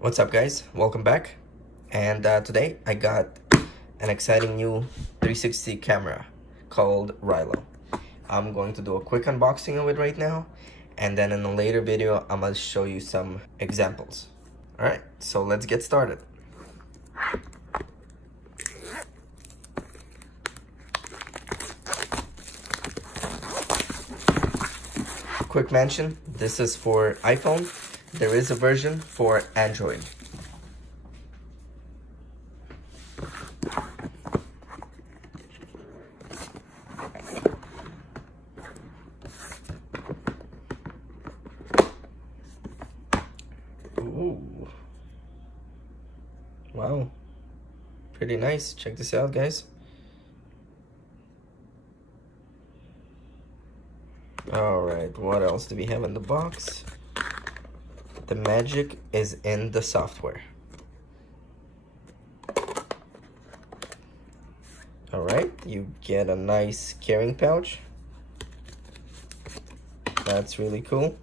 What's up, guys? Welcome back. And today I got an exciting new 360 camera called Rylo. I'm going to do a quick unboxing of it right now, and then in a later video I'm going to show you some examples. Alright, so let's get started. Quick mention, this is for iPhone. There is a version for Android. Ooh. Wow. Pretty nice. Check this out, guys. Alright, what else do we have in the box? The magic is in the software. Alright, you get a nice carrying pouch. That's really cool.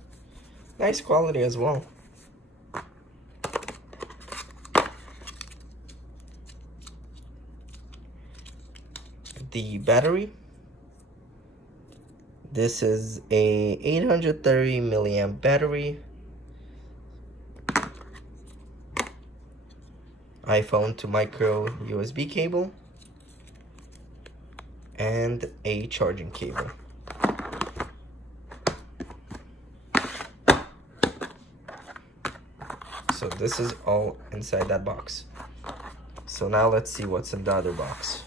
Nice quality as well. The battery. This is a 830 milliamp battery. iPhone to micro USB cable. And a charging cable. So this is all inside that box. So now let's see what's in the other box.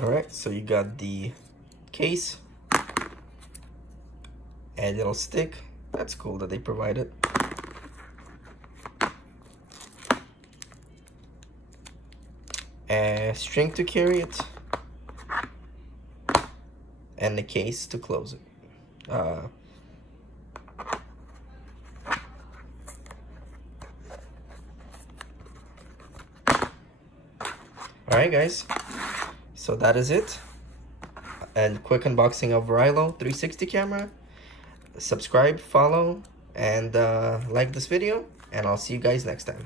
Alright, so you got the case, a little stick. That's cool that they provided. A string to carry it, and the case to close it. Alright, guys. So that is it. And quick unboxing of Rylo 360 camera. Subscribe, follow, and like this video. And I'll see you guys next time.